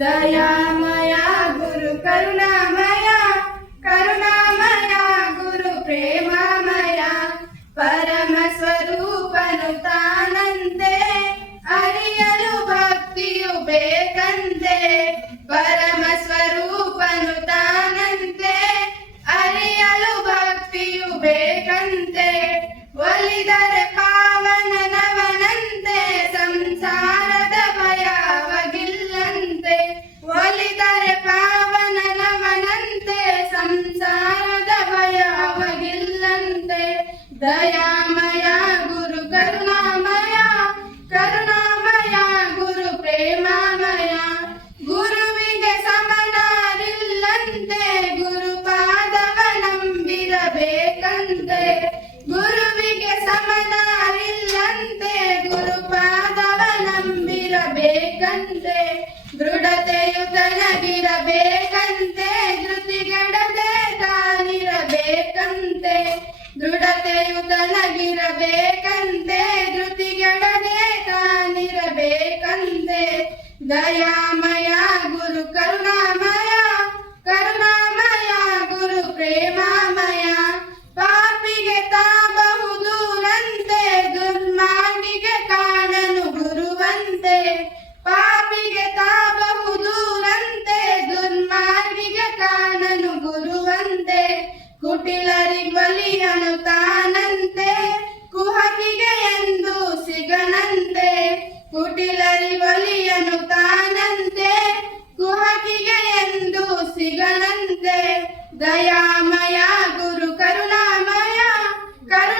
ದಯಾಮಯ ಗುರು ಕರುಣಾಮಯ, ಕರುಣಾಮಯ ಗುರು ಪ್ರೇಮಮಯ, ಪರಮ ಸ್ವರೂಪನು ತಾನಂತೆ ಅರಿಯಲು ಭಕ್ತಿಯು ಬೇಕಂತೆ. ಪರಮ ಸ್ವರೂಪನು ತಾನಂತೆ ಅರಿಯಲು ಭಕ್ತಿಯು ಬೇಕಂತೆ. ಒಲಿದರೆ ಪಾವನನವನಂತೆ ಸಂಸಾರದ ಭಯವಗಿಲ್ಲಂತೆ. ಒಲಿದರೆ ಪಾವನನವನಂತೆ ಸಂಸಾರದ ಭಯವಗಿಲ್ಲಂತೆ. ದಯಾಮಯ ಗುರು ಕರುಣಾಮಯ, ಕರುಣಾಮಯ ಗುರು ಪ್ರೇಮಮಯ, ಗುರುವಿಗೆ ಸಮನಾರಿಲ್ಲಂತೆ ಗುರುಪಾದವ ನಂಬಿರಬೇಕಂತೆ. ಗುರುವಿಗೆ ಸಮನಾರಿಲ್ಲಂತೆ ಗುರುಪಾದವ ನಂಬಿರಬೇಕಂತೆ. ದೃಢತೆಯುತನಗಿರಬೇಕಂತೆ ಧೃತಿಗೆಡದೆ ತಾನಿರಬೇಕಂತೆ. ದೃಢತೆಯುತನಗಿರಬೇಕಂತೆ ಧೃತಿಗೆಡದೆ ತಾನಿರಬೇಕಂತೆ. ದಯಾಮಯ ಗುರು ಕರುಣಾಮಯ, ಕರುಣಾಮಯ ಗುರು ಪ್ರೇಮಮಯ, ಪಾಪಿಗೆ ತಾಬಹುದೂರಂತೆ ದುರ್ಮಾರ್ಗಿಗೆ ಕಾಣನು ಗುರುವಂತೆ. ಪಾಪಿಗೆ ತಾಬಹುದೂರಂತೆ ದುರ್ಮಾರ್ಗಿಗೆ ಕಾಣನು ಗುರುವಂತೆ. ಕುಟಿಲರಿಗೊಲಿಯನು ತಾನಂತೆ ಕುಹಕಿಗೆ ಎಂದು ಸಿಗನಂತೆ. ಕುಟಿಲರಿಗೊಲಿಯನು ತಾನಂತೆ ಕುಹಕಿಗೆ ಎಂದು ಸಿಗನಂತೆ. ದಯಾಮಯ ಗುರು ಕರುಣಾಮಯ, ಕರುಣಾಮಯ